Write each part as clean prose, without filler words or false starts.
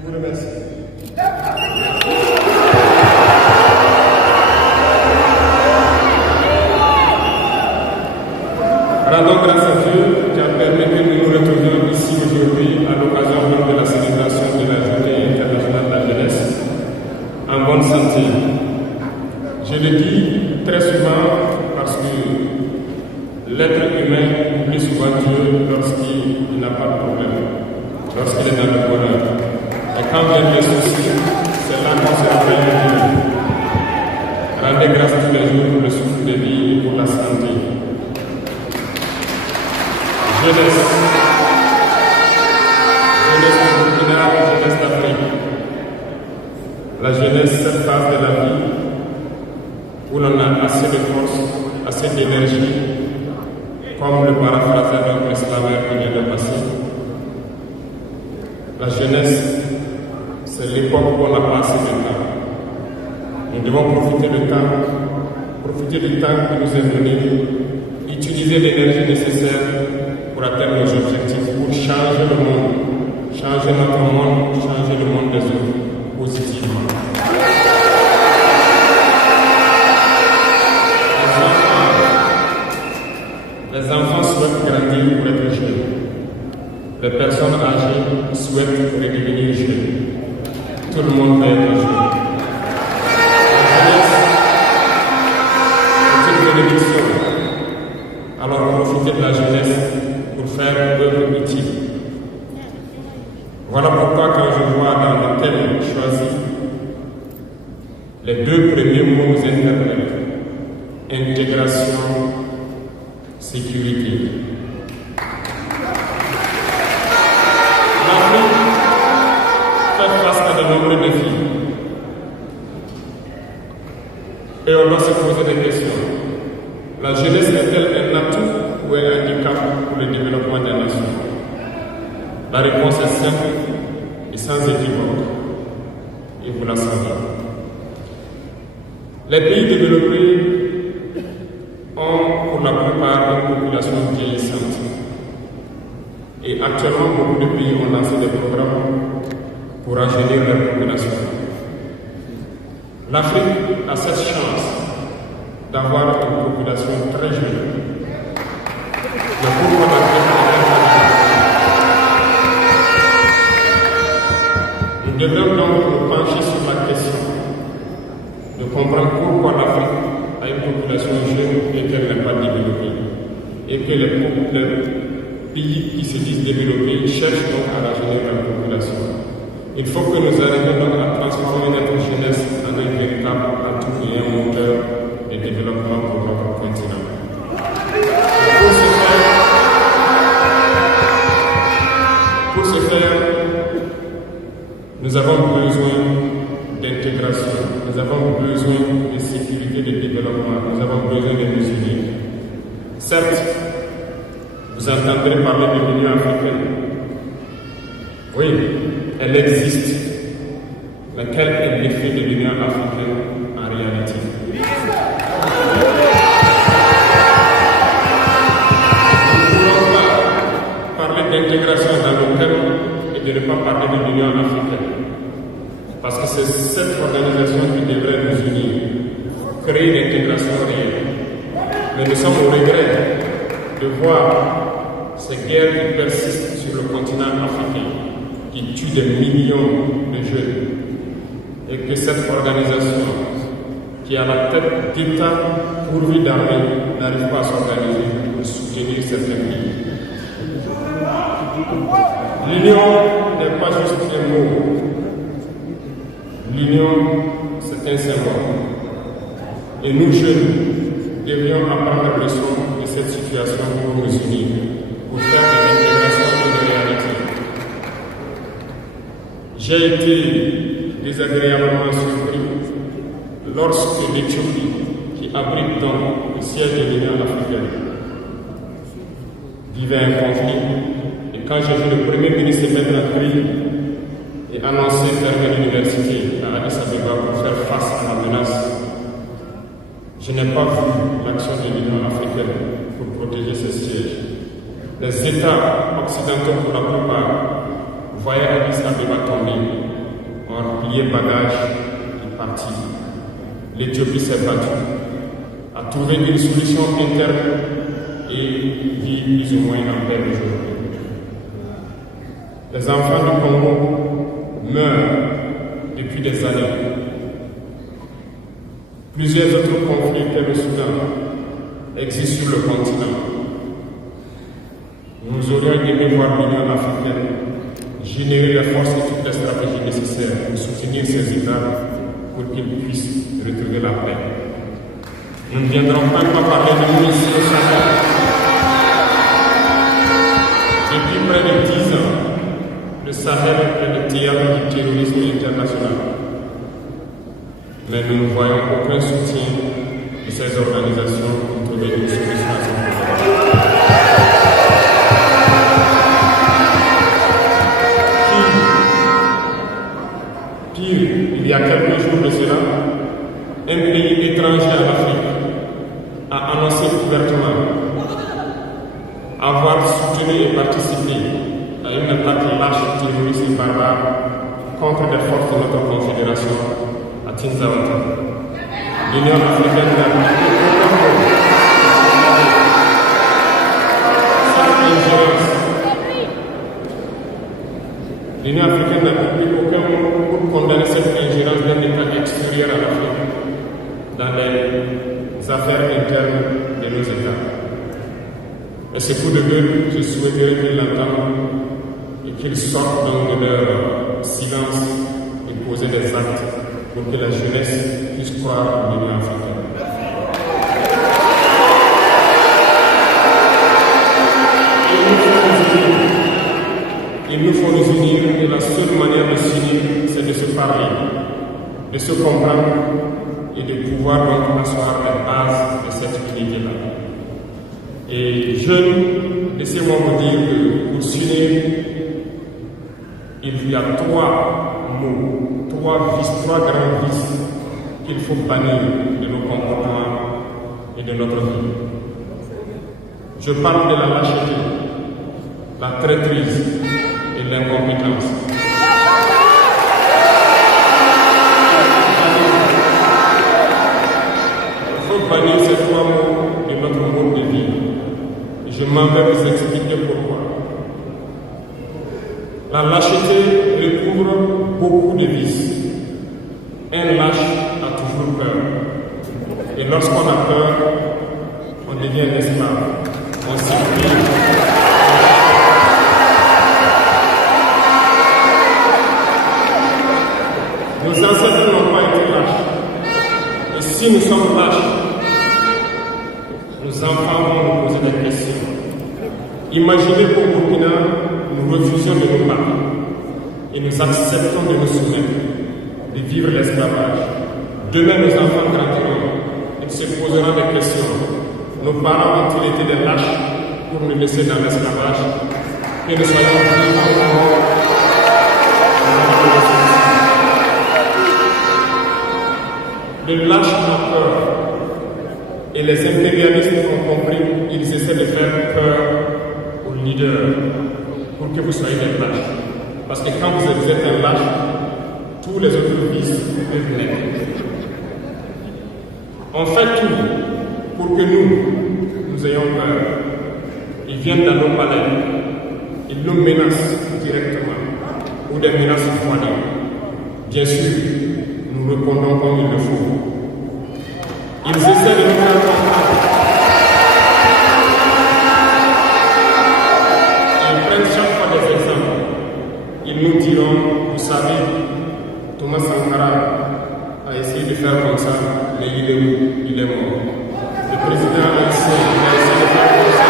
Je vous remercie. Rendons grâce à Dieu qui a permis que nous nous retrouvions ici aujourd'hui à l'occasion de la célébration de la Journée internationale de la jeunesse en bonne santé. Je le dis très souvent parce que l'être humain oublie souvent Dieu lorsqu'il n'a pas de problème, lorsqu'il est dans le bonheur. Et quand viennent les soucis, c'est là qu'on se rappelle de Dieu. Rendez grâce tous les jours pour le souffle de vie et pour la santé. Jeunesse du Burkina, jeunesse d'Afrique. La jeunesse, cette phase de la vie où l'on a assez de force, assez d'énergie, comme le paraphrasé de notre esclaveur qui vient de passer. La jeunesse, c'est l'époque où on n'a pas assez de temps. Nous devons profiter du temps qui nous est donné, utiliser l'énergie nécessaire pour atteindre nos objectifs, pour changer le monde, changer notre monde, changer le monde des autres positivement. Les enfants souhaitent grandir pour être jeunes. Les personnes âgées souhaitent redevenir jeunes. Tout le monde veut être jeune. La jeunesse est une bénédiction. Alors profitez de la jeunesse pour faire œuvre utile. Voilà pourquoi quand je vois dans le thème choisi, les deux premiers mots nous interpellent. Intégration, sécurité. L'Afrique fait face à de nombreux défis. Et on doit se poser des questions. La jeunesse est-elle un atout ou un handicap pour le développement des nations? La réponse est simple et sans équivoque. Et vous la savez. Les pays développés ont pour la plupart une population vieillissante. Et actuellement, beaucoup de pays ont lancé des programmes pour rajeunir leur population. L'Afrique a cette chance d'avoir une population très jeune. Mais pourquoi l'Afrique est Nous devons donc nous pencher sur la question de comprendre pourquoi l'Afrique a une population jeune et qu'elle n'est pas développée. Et que les pays qui se disent développés cherchent donc à rajeunir leur population. Il faut que nous arrivions donc à transformer notre jeunesse en un véritable atout et un moteur de développement pour notre continent. Pour ce faire, nous avons besoin d'intégration, nous avons besoin de sécurité, de développement, nous avons besoin de nous unir. Certes, vous entendrez parler de l'Union africaine. Oui, elle existe. Mais quel est l'effet de l'Union africaine en réalité? Nous ne pouvons pas parler d'intégration dans le terme et de ne pas parler de l'Union africaine. Parce que c'est cette organisation qui devrait nous unir, créer une intégration réelle. Mais nous sommes au regret de voir ces guerres qui persistent sur le continent africain, qui tuent des millions de jeunes, et que cette organisation, qui est à la tête d'États pourvus d'armées, n'arrive pas à s'organiser pour soutenir certains pays. L'union n'est pas juste un mot. L'union, c'est un symbole. Et nous, jeunes, devrions apprendre la leçon de cette situation pour nous unir, pour faire de l'intégration une réalité. J'ai été désagréablement surpris lorsque l'Éthiopie, qui abrite donc le siège de l'Union africaine, vivait un conflit. Et quand j'ai vu le Premier ministre se mettre en crise et annoncer fermer l'université à Addis Abeba pour faire face à la menace, je n'ai pas vu l'action de l'Union africaine pour protéger ce siège. Les États occidentaux, pour la plupart, voyaient Addis Abeba tomber plié bagage et parti. L'Éthiopie s'est battue, a trouvé une solution interne et vit plus ou moins en paix aujourd'hui. Les enfants du Congo meurent depuis des années. Plusieurs autres conflits que le Soudan existent sur le continent. Nous aurions aimé voir l'Union africaine générer les forces et toutes les stratégies nécessaires pour soutenir ces États pour qu'ils puissent retrouver la paix. Nous ne viendrons pas parler de nous ici au Sahel. Depuis près de 10 ans, le Sahel est le théâtre du terrorisme international. Mais nous ne voyons aucun soutien de ces organisations pour trouver une solution à ce problème. Pire, il y a quelques jours de cela, un pays étranger à l'Afrique a annoncé ouvertement avoir soutenu et participé à une attaque lâche, terroriste et barbare contre des forces de notre confédération à Tinzawata. L'Union africaine n'a pris aucun rôle. Cette ingérence. L'Union africaine n'a pris aucun rôle pour condamner cette ingérence d'un État extérieur à l'Afrique dans les affaires internes de nos États. Et ce coup de gueule, je souhaiterais qu'ils l'entendent et qu'ils sortent donc de leur silence et poser des actes pour que la jeunesse puisse croire en l'Union africaine. Il nous faut nous unir et la seule manière de s'unir, c'est de se parler, de se comprendre et de pouvoir donc asseoir les bases de cette unité-là. Et jeunes, laissez-moi vous dire que pour s'unir, il y a 3 mots, 3 vices, 3 grands vices qu'il faut bannir de nos comportements et de notre vie. Je parle de la lâcheté, la traîtrise et l'incompétence. Il faut bannir ces 3 mots de notre mode de vie. Je m'en vais vous expliquer pourquoi. La lâcheté recouvre beaucoup de vices. Un lâche a toujours peur. Et lorsqu'on a peur, on devient un esclave. On s'y Nos ancêtres n'ont pas été lâches. Et si nous sommes lâches, nos enfants vont nous poser des questions. Imaginez qu'au Burkina, nous refusions de nous battre et nous acceptons de nous soumettre, de vivre l'esclavage. Demain, nos enfants grandiront, ils se poseront des questions. Nos parents ont-ils été des lâches pour nous laisser dans l'esclavage? Que nous soyons vivants. Le lâche a peur. Et les impérialistes ont compris, ils essaient de faire peur aux leaders pour que vous soyez des lâches. Parce que quand vous êtes un lâche, tous les autres vices peuvent naître. On fait tout pour que nous ayons peur. Ils viennent dans nos palais, ils nous menacent directement ou des menaces froides. Bien sûr, nous répondons comme il le faut. Ils essaient de nous faire comprendre. Ils prennent chaque fois des exemples. Ils nous diront, vous savez, Thomas Sankara a essayé de faire comme ça, mais il est où? Il est mort. Le président haïtien a essayé de faire comme ça.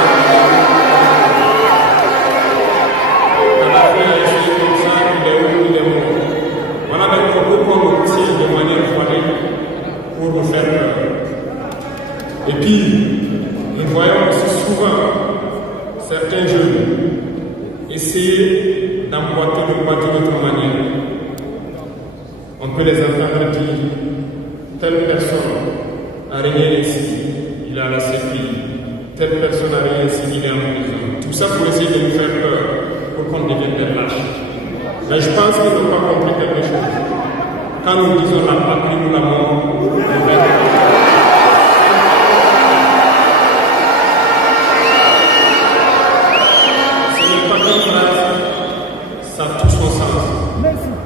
Kadhafi a essayé comme ça, il est où? Il est mort. Voilà des propos qu'on obtient de manière froide pour nous faire peur. Et puis, nous voyons aussi souvent certains jeunes essayer d'emboîter le pas d'une autre manière. On peut les entendre dire telle personne a régné ici, il a la CPI, telle personne a régné ici, il est en prison. Tout ça pour essayer de nous faire peur, pour qu'on devienne des lâches. Mais je pense qu'ils n'ont pas compris quelque chose. Quand nous disons la patrie ou la mort, ce n'est pas qu'une phrase, ça a tout son sens.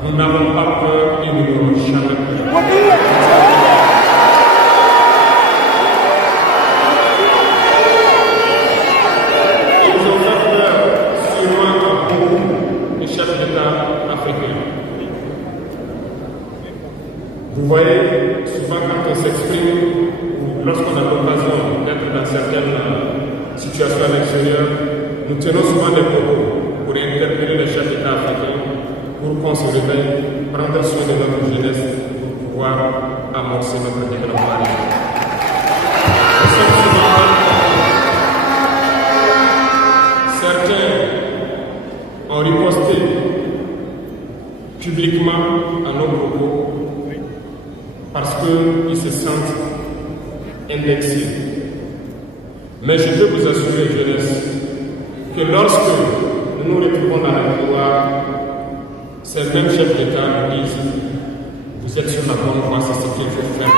Nous n'avons pas peur et nous n'aurons jamais peur. Ils ont fait peur sûrement à beaucoup de chefs d'État africains. Vous voyez, souvent quand on s'exprime, ou lorsqu'on a l'occasion d'être dans certaines situations à l'extérieur, nous tenons souvent des propos pour interpeller les chefs d'État africains, pour qu'on se réveille, prendre soin de notre jeunesse, pour pouvoir amorcer notre développement. Nous sommes souvent certains ont riposté publiquement à nos propos parce qu'ils se sentent indexés. Mais je peux vous assurer, jeunesse, que lorsque nous nous retrouvons dans la victoire, ces mêmes chefs d'État nous disent vous êtes sur la bonne voie, c'est ce qu'il faut faire.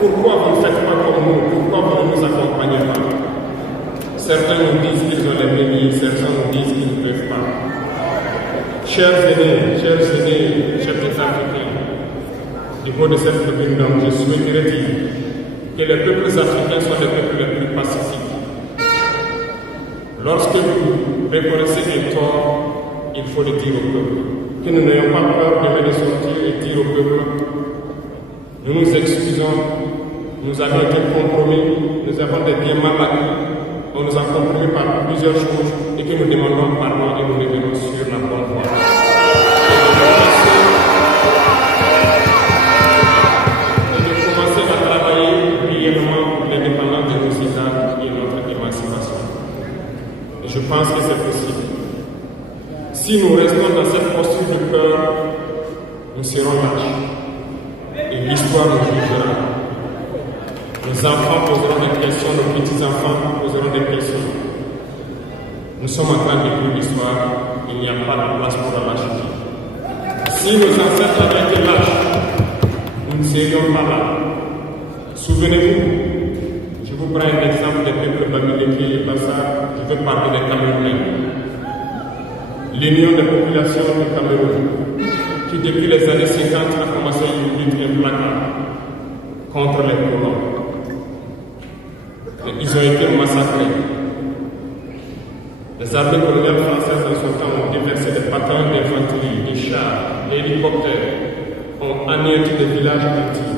Pourquoi vous ne faites pas comme nous? Pourquoi vous ne nous accompagnez pas? Certains nous disent qu'ils ont les bénis, certains nous disent qu'ils ne peuvent pas. Chers aînés, chefs d'État africains, du haut de cette tribune, donc, je souhaiterais dire que les peuples africains sont les peuples les plus pacifiques. Lorsque vous reconnaissez un tort, il faut le dire au peuple. Que nous n'ayons pas peur de sortir et dire au peuple nous nous excusons, nous avons été compromis, nous avons des biens mal acquis, on nous a compromis par plusieurs choses et que nous demandons pardon et nous revenons sur la bonne voie. Et de commencer à travailler réellement pour l'indépendance de nos États et notre émancipation. Et je pense que c'est possible. Si nous restons dans cette posture de peur, nous serons lâches. Et l'histoire nous jugera. Nos enfants poseront des questions, nos petits-enfants poseront des questions. Nous sommes en train d'écrire l'histoire, il n'y a pas de place pour la lâcheté. Si nos ancêtres avaient été lâches, nous ne serions pas là. Souvenez-vous, je vous prends un exemple des peuples babyloniens et Bassa, je veux parler des Camerounais. L'Union des populations du Cameroun, qui depuis les années 50 a commencé une lutte implacable contre les colons. Et ils ont été massacrés. Les armées coloniales françaises en son temps ont déversé des patrouilles d'infanterie, des chars, des hélicoptères, ont anéanti des villages entiers.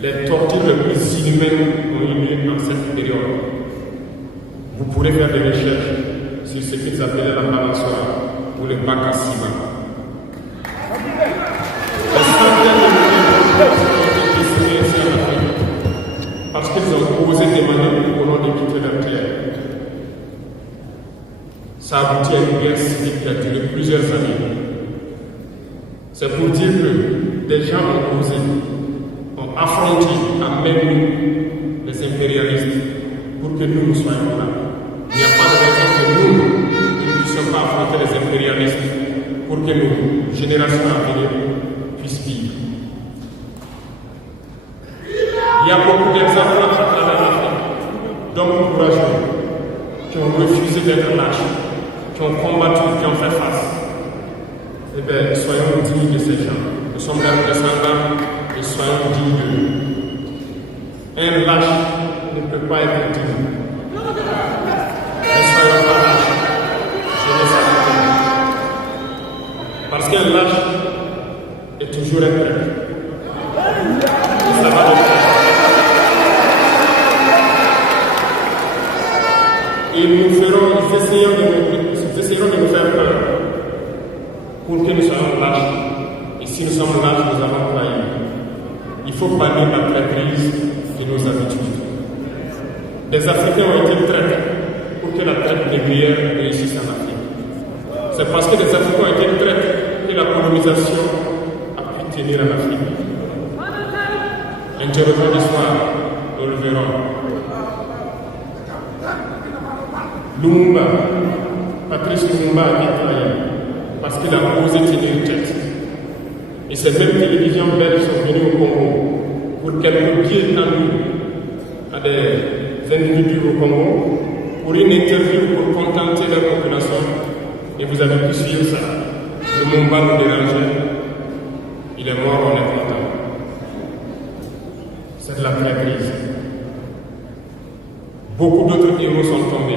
Les tortures les plus inhumaines ont eu lieu en cette période. Vous pourrez faire des recherches sur ce qu'ils appelaient la balançoire ou le bac à ciment. Parce qu'ils ont osé demander aux colons de quitter leur terre. Ça a abouti à une guerre civile qui a duré plusieurs années. C'est pour dire que des gens ont osé, ont affronté à même nous les impérialistes pour que nous soyons là. Il n'y a pas de raison que nous ne puissions pas affronter les impérialistes pour que nos générations à venir puissent vivre. Il y a beaucoup d'exemples à travers l'Afrique d'hommes courageux qui ont refusé d'être lâches, qui ont combattu, qui ont fait face. Eh bien, soyons dignes de ces gens. Nous sommes leurs descendants et soyons dignes d'eux. Un lâche ne peut pas être digne. Ne soyons pas lâches. Je laisse à parce qu'un lâche est toujours un traître. Et ça va de pair. Et ils essaieront de nous faire peur pour que nous soyons lâches. Et si nous sommes lâches, nous allons trahir. Il faut bannir la traîtrise de nos habitudes. Les Africains ont été traîtres pour que la traite négrière réussisse en Afrique. C'est parce que les Africains ont été traîtres que la colonisation a pu tenir en Afrique. Interrogeons l'histoire. nous le verrons. Lumumba, Patrice Lumumba a été trahi parce qu'il a osé tenir tête. Et ces mêmes télévisions belges sont venues au Congo pour quelques pieds tendus à des individus au Congo pour une interview pour contenter leur population. Et vous avez pu suivre ça. Lumumba nous dérangeait. Il est mort, on est content. C'est de la traîtrise. Beaucoup d'autres héros sont tombés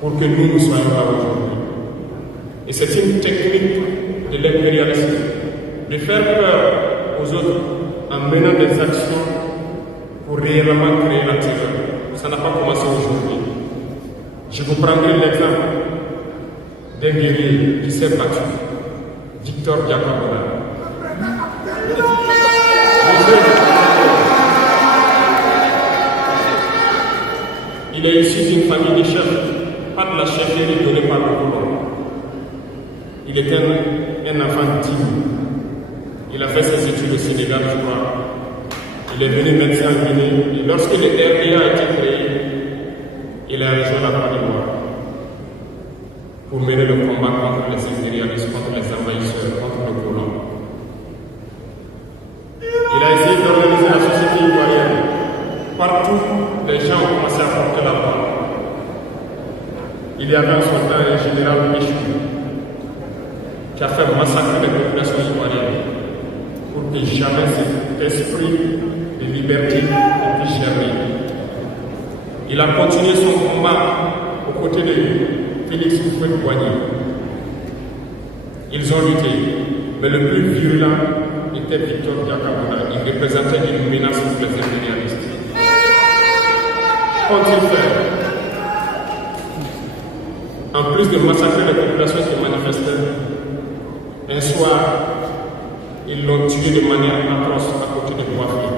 pour que nous soyons là aujourd'hui. Et c'est une technique de l'impérialisme, de faire peur aux autres en menant des actions pour réellement créer la terreur. Ça n'a pas commencé aujourd'hui. Je vous prendrai l'exemple d'un guerrier qui s'est battu, Victor Diakabona. Il est issu d'une famille de chefs, pas de la chefferie donnée par le colon. Il était un enfant digne. Il a fait ses études au Sénégal, je crois. Il est venu médecin en Guinée. Et lorsque le RDA a été créé, il a rejoint la Côte d'Ivoire pour mener le combat contre les impérialistes, contre les envahisseurs, contre le colon. Il a essayé d'organiser la société ivoirienne. Partout, les gens ont commencé à porter la voix. Il y avait en son temps un général Michou qui a fait massacrer les populations ivoiriennes pour que jamais cet esprit de liberté ne puisse germer. Il a continué son combat aux côtés de Félix Houphouët-Boigny. Ils ont lutté, mais le plus virulent était Victor Diakabona. Il représentait une menace pour les impérialistes. Qu'ont-ils fait? En plus de massacrer les populations qui manifestaient, un soir, ils l'ont tué de manière atroce à côté de Boafi.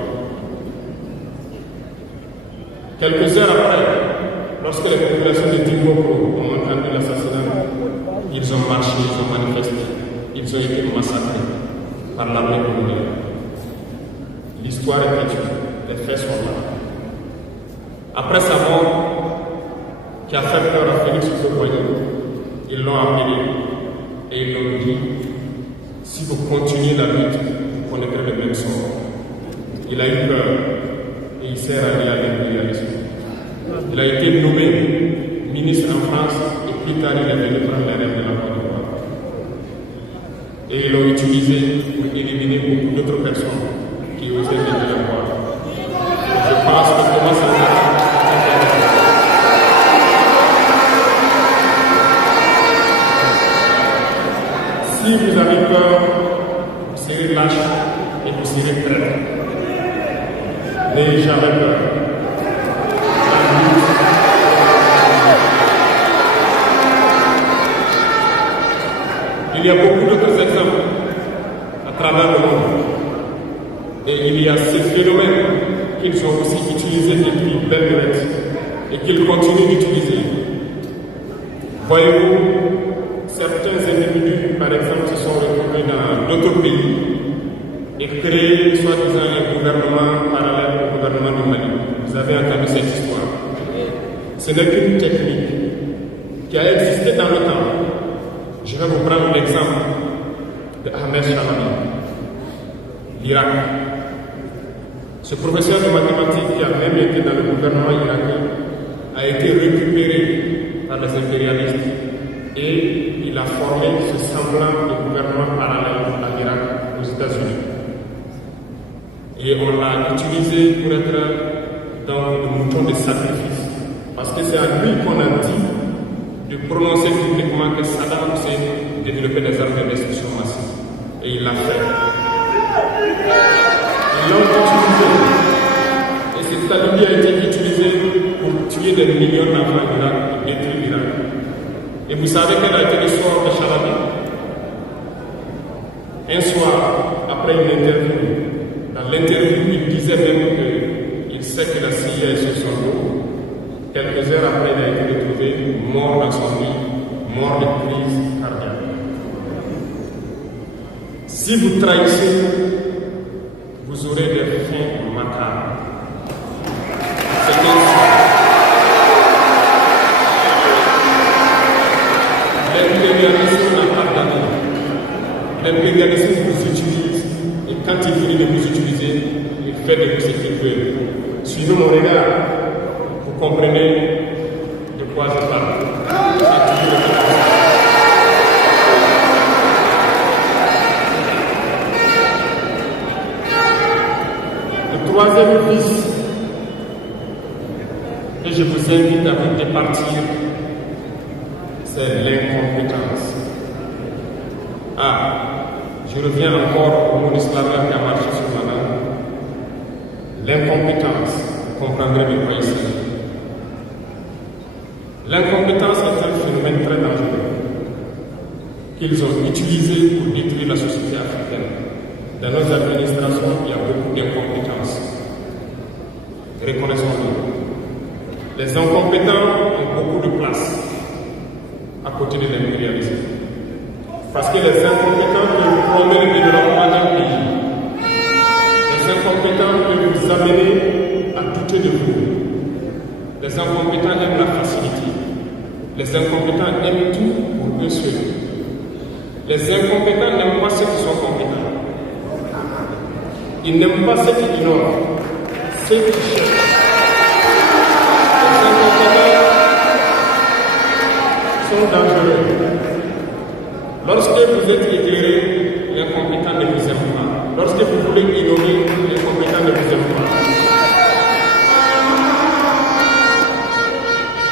Quelques heures après, lorsque les populations de Timboko ont entendu l'assassinat, ils ont marché, ils ont manifesté, ils ont été massacrés par l'armée congolaise. L'histoire est perpétuée, les faits sont là. Après sa mort, qui a fait peur à Félix Houphouët-Boigny, ils l'ont appelé et ils l'ont dit: si vous continuez la lutte, vous connaîtrez le même sort. Il a eu peur et il s'est rallié à l'impérialisme. Il a été nommé ministre en France et plus tard il est venu prendre les rênes de la Côte d'Ivoire. Et ils l'ont utilisé pour éliminer beaucoup d'autres personnes qui osaient venir le voir. Je pense que comment ça va. Si vous avez peur, vous serez lâche et vous serez prêt. N'ayez jamais peur. Il y a beaucoup d'autres exemples à travers le monde. Et il y a ces phénomènes qu'ils ont aussi utilisés depuis belle lurette et qu'ils continuent d'utiliser. Voyez-vous, certains individus, par exemple, se sont retrouvés dans d'autres pays et créé soi-disant un gouvernement parallèle au gouvernement du Mali. Vous avez entendu cette histoire. Ce n'est qu'une technique qui a existé dans le temps. Je vais vous prendre l'exemple de Ahmed Chalami, l'Irak. Ce professeur de mathématiques qui a même été dans le gouvernement irakien a été récupéré par les impérialistes et il a formé ce semblant de gouvernement parallèle à l'Irak aux États-Unis. Et on l'a utilisé pour être dans le mouton de sacrifice. Parce que c'est à lui qu'on a dit de prononcer publiquement que Saddam Hussein développait des armes de destruction massive. Et il l'a fait. Ils l'ont utilisé. Et cette alibi a été utilisé pour tuer des millions d'enfants en Irak et détruire l'Irak. Et vous savez quel a été le sort de Chalami? Un soir, après une interview, dans l'interview, il disait même qu'il sait que la CIA est sur son dos. Quelques heures après, il a été retrouvé mort dans son lit, mort de crise cardiaque. Si vous trahissez, vous aurez des fins macabres. fait de vous ce qu'il veut. Suivez mon regard, vous comprenez de quoi je parle. Le troisième vice que je vous invite à vous départir, c'est l'incompétence. Je reviens encore au mot d'esclavage qui a marché sur ma langue. L'incompétence, vous comprendrez de quoi il s'agit. L'incompétence est un phénomène très dangereux qu'ils ont utilisé pour détruire la société africaine. Dans nos administrations, il y a beaucoup d'incompétence. Reconnaissons-le. Les incompétents ont beaucoup de place à côté de l'impérialisme. Parce que les incompétents peuvent promouvoir le développement d'un pays. Les incompétents peuvent vous amener à douter de vous. Les incompétents aiment la facilité. Les incompétents aiment tout pour eux seuls. Les incompétents n'aiment pas ceux qui sont compétents. Ils n'aiment pas ceux qui ignorent, ceux qui cherchent. Les incompétents sont dangereux. Lorsque vous êtes éclairé, l'incompétent ne vous aime pas. Lorsque vous voulez ignorer, l'incompétent ne vous aime pas.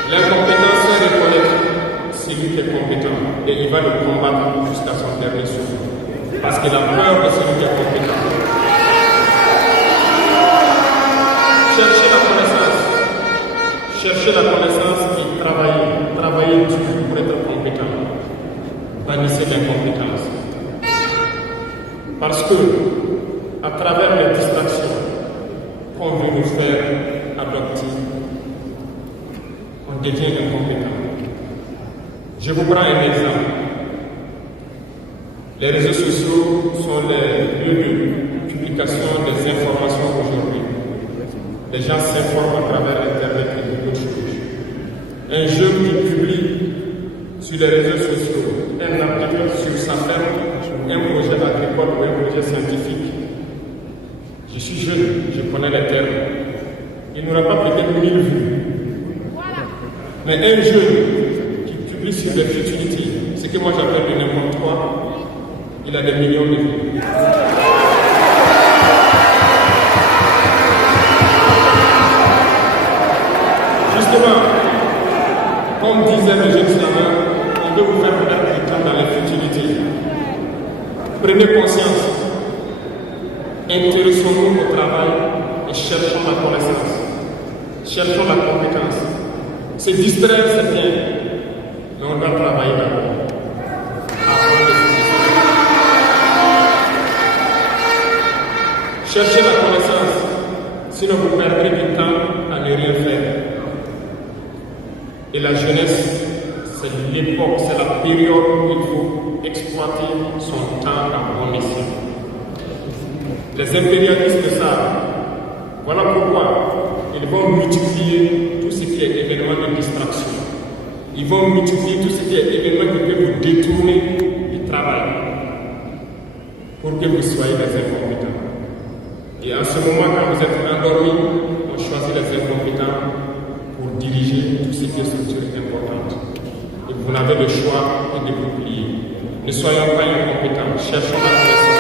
L'incompétent, c'est reconnaître celui qui est compétent et il va le combattre jusqu'à son dernier souffle. Parce qu'il a peur de celui qui est compétent. Cherchez la connaissance. Cherchez la connaissance et travaillez dur pour être compétent. Bannissez l'incompétence. Parce que, à travers les distractions qu'on veut nous faire adopter, on devient incompétent. Je vous prends un exemple. Les réseaux sociaux sont les lieux de publication des informations aujourd'hui. Les gens s'informent à travers Internet et d'autres choses. Un jeune qui publie sur les réseaux sociaux un article sur sa ferme, un projet agricole ou un projet scientifique. Je suis jeune, je connais les termes. Il n'aura pas peut-être 1000 vues. Mais un jeune qui publie sur les futilités, ce que moi j'appelle de n'importe quoi, il a des millions de vues. Justement, comme disait le jeune slameur, on veut vous faire perdre du temps dans les futilités. Prenez conscience. Intéressons-nous au travail et cherchons la connaissance. Cherchons la compétence. Se distraire, c'est bien, mais on doit travailler d'abord. Avant de se distraire. Cherchez la connaissance, sinon vous perdrez du temps à ne rien faire. Et la jeunesse, c'est l'époque, c'est la période où il faut exploiter son temps à bon escient. Les impérialistes savent. Voilà pourquoi ils vont multiplier tout ce qui est événement de distraction. Ils vont multiplier tout ce qui est événement qui peut vous détourner du travail pour que vous soyez des incompétents. Et en ce moment, quand vous êtes endormis, on choisit les incompétents pour diriger tout ce qui est structure importante. Et vous n'avez le choix que de vous plier. Ne soyons pas incompétents, cherchons la connaissance.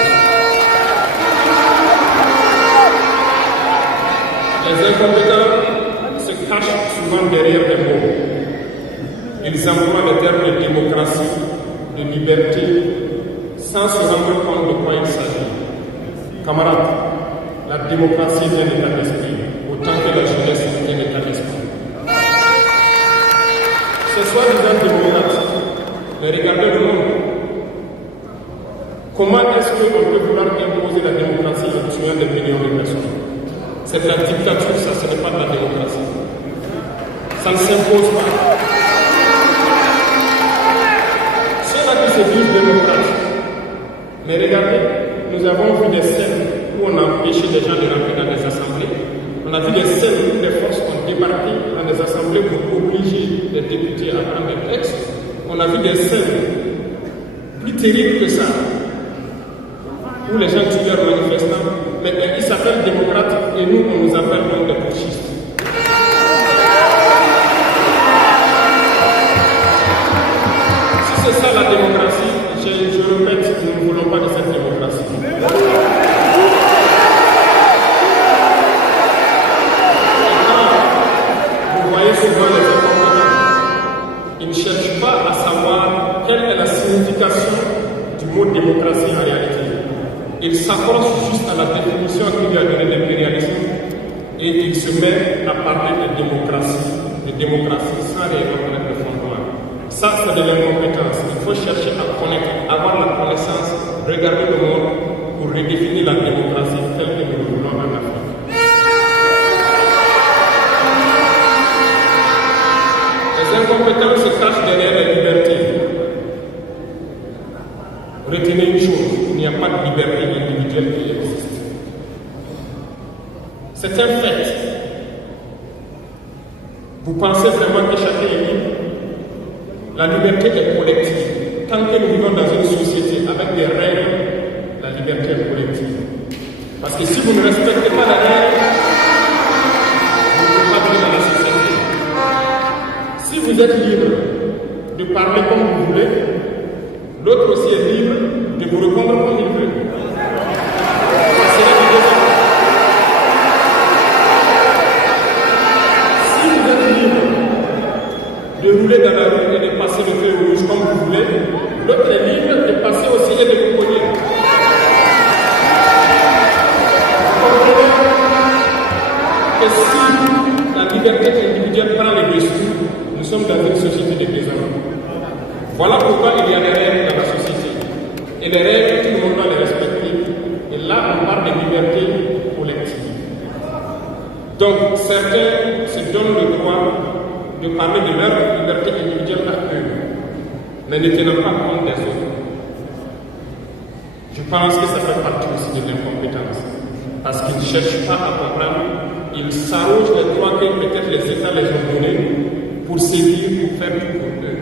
Les incompétents se cachent souvent derrière des mots. Ils emploient les termes de démocratie, de liberté, sans se rendre compte de quoi il s'agit. Camarades, la démocratie est un état d'esprit, autant que la jeunesse est un état d'esprit. C'est soi-disant démocratie, mais regardez le monde. Comment est-ce qu'on peut vouloir imposer la démocratie en tuant des millions de personnes? C'est de la dictature, ça, ce n'est pas de la démocratie. Ça ne s'impose pas. Ceux-là qui se disent démocrates, mais regardez, nous avons vu des scènes où on a empêché les gens de rentrer dans les assemblées. On a vu des scènes où les forces ont débarqué dans les assemblées pour obliger les députés à prendre des textes. On a vu des scènes plus terribles que ça, où les gens tuent leurs manifestants, mais ils s'appellent démocrates et nous, on nous appelle donc des putschistes. Si c'est ça la démocratie, je répète, nous ne voulons pas de cette démocratie. Vous voyez souvent les incompétents. Ils ne cherchent pas à savoir quelle est la signification du mot démocratie en réalité. Ils s'accrochent juste à la définition qu'il y a donnée d'impérialisme et ils se mettent à parler de démocratie sans réellement connaître le fondement. Ça, c'est de l'incompétence. Il faut chercher à connaître, avoir la connaissance, regarder le monde pour redéfinir la démocratie telle que nous le voulons en Afrique. Les incompétents se cachent derrière la liberté. Retenez une chose, il n'y a pas de liberté individuelle qui existe. C'est un fait. Vous pensez vraiment que chacun est libre? La liberté est collective. Tant que nous vivons dans une société avec des règles, la liberté est collective. Parce que si vous ne respectez pas la règle, vous ne pouvez pas vivre dans la société. Si vous êtes libre de parler comme vous voulez, l'autre aussi est libre de vous répondre comme il veut. C'est la liberté. Si vous êtes libre de rouler dans la rue et de passer le feu rouge comme vous voulez, l'autre est libre de passer aussi et de vous cogner. Et si la liberté individuelle prend le dessus, nous sommes dans une société de désordre. Voilà pourquoi il y a des règles dans la société. Et les règles, tout le monde doit les respecter. Et là, on parle de liberté collective. Donc, certains se donnent le droit de parler de leur liberté individuelle à eux, mais ne tenant pas compte des autres. Je pense que ça fait partie aussi de l'incompétence. Parce qu'ils ne cherchent pas à comprendre, ils s'arrogent les droits que peut-être les États les ont donnés pour sévir, pour faire tout pour eux,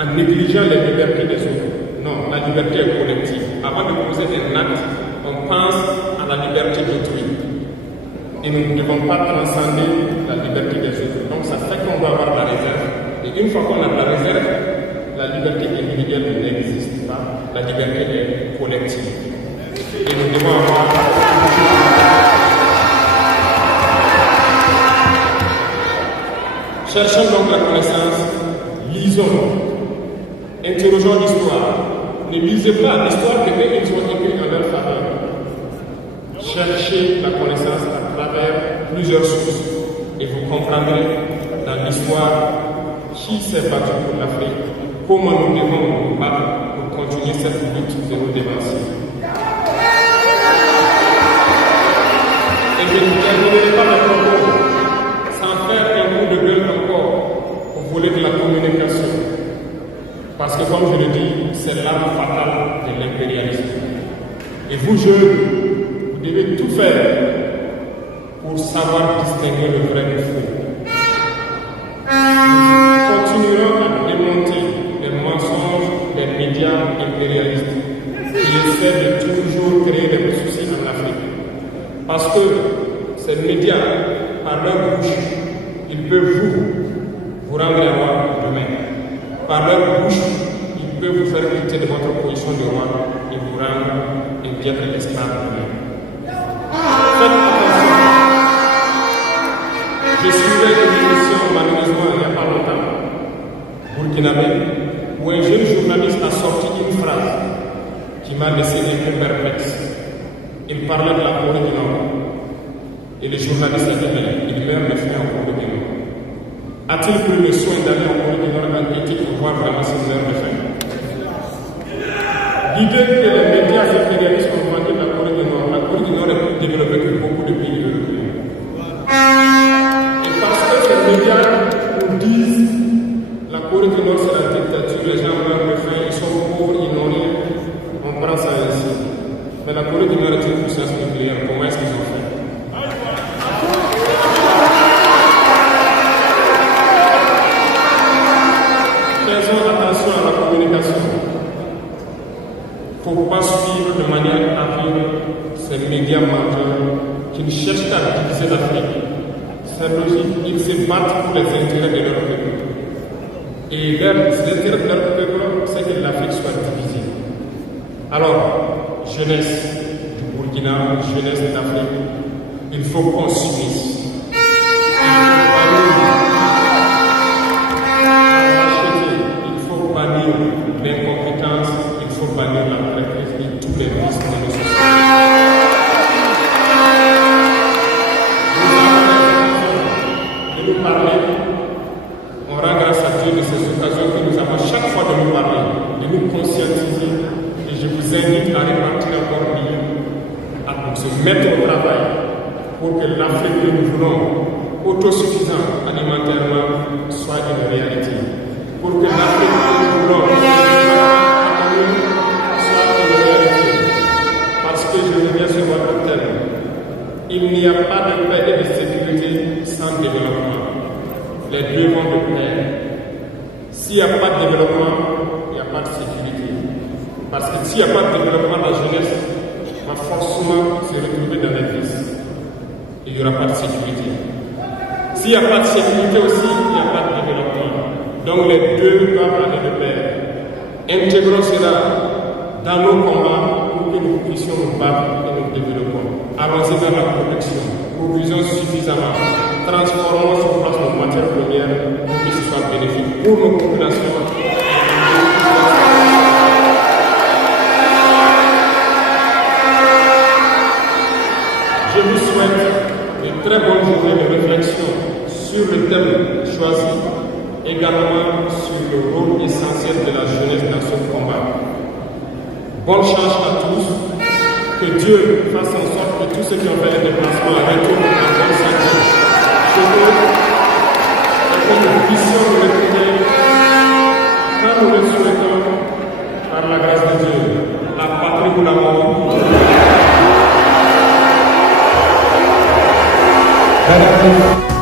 en négligeant les libertés des autres. Non, la liberté est collective. Avant de poser des actes, on pense à la liberté d'autrui. Et nous ne devons pas transcender la liberté des autres. Donc ça fait qu'on doit avoir la réserve. Et une fois qu'on a la réserve, la liberté individuelle n'existe pas. La liberté est collective. Et nous devons avoir... Cherchons donc la connaissance, lisons, interrogeons l'histoire. Ne lisez pas l'histoire que eux ils ont écrite en leur faveur. Cherchez la connaissance à travers plusieurs sources et vous comprendrez dans l'histoire qui s'est battu pour l'Afrique, comment nous devons nous battre pour continuer cette lutte de nos dévanciers. Et je ne terminerai pas mes propos sans faire un coup de gueule encore au volet de la communication. Parce que comme je le dis, c'est l'arme fatale de l'impérialisme. Et vous jeunes, vous devez tout faire pour savoir distinguer le vrai du faux. Nous continuerons à démonter les mensonges des médias impérialistes qui essaient de toujours créer des soucis en Afrique. Parce que ces médias, par leur bouche, ils peuvent vous rendre roi demain. Par leur bouche, ils peuvent vous faire quitter de votre position de roi et vous rendre un piètre esclave demain. Faites attention. Je suivais une émission, malheureusement, il n'y a pas longtemps, burkinabé, où un jeune journaliste a sorti une phrase qui m'a laissé un peu perplexe. Il parlait de la Corée du Nord. Et le journaliste a dit, il meurt le fait en Corée du Nord. A-t-il pris le soin d'aller en Corée du Nord en Haïti pour voir vraiment s'il meurt de faim? L'idée que les médias impérialistes ont vendu la Corée du Nord est plus développée que beaucoup de pays européens. Et parce que ces médias nous disent la Corée du Nord c'est la dictature, les gens meurent de faim, ils sont pauvres, ils n'ont rien, on prend ça ainsi. Mais la Corée du Nord est une puissance nucléaire, comment est-ce qu'ils ont fait? Faisons attention à la communication. Il ne faut pas suivre de manière aveugle ces médias menteurs qui qui ne cherchent pas à diviser l'Afrique. C'est logique, ils se battent pour les intérêts de leur peuple. Et l'intérêt de leur peuple, c'est que l'Afrique soit divisée. Alors, jeunesse du Burkina, jeunesse d'Afrique, il faut qu'on s'unisse. Il faut bannir l'incompétence, il faut bannir la traîtrise et tous les vices de nos sociétés. De nous parler, on rend grâce à Dieu de ces occasions que nous avons chaque fois de nous parler, de nous conscientiser. Et je vous invite à répartir encore mieux, à se mettre au travail pour que l'Afrique que nous voulons, autosuffisante alimentairement, soit une réalité. Pour que l'Afrique que nous voulons, soit une réalité. Parce que je reviens sur votre thème. Il n'y a pas de paix et de sécurité sans développement. Les deux vont de pair. S'il n'y a pas de développement, il n'y a pas de sécurité. Parce que s'il n'y a pas de développement, la jeunesse va forcément se retrouver dans les vices. Il n'y aura pas de sécurité. S'il n'y a pas de sécurité aussi, il n'y a pas de développement. Donc les deux doivent aller de pair. Intégrons cela dans nos combats pour que nous puissions nous battre et nous développer. Allons-y dans la production. Produisons suffisamment. Transformons sur place nos matières premières pour que ce soit bénéfique pour nos populations. Je vous souhaite une très bonne journée de réflexion sur le thème choisi, également sur le rôle essentiel de la jeunesse dans ce combat. Bonne chance à tous, que Dieu fasse en sorte que tous ceux qui ont fait les déplacements retournent en bonne santé chez eux et que nous puissions nous retrouver quand nous le souhaitons par la grâce de Dieu. La patrie ou la mort. Thank you.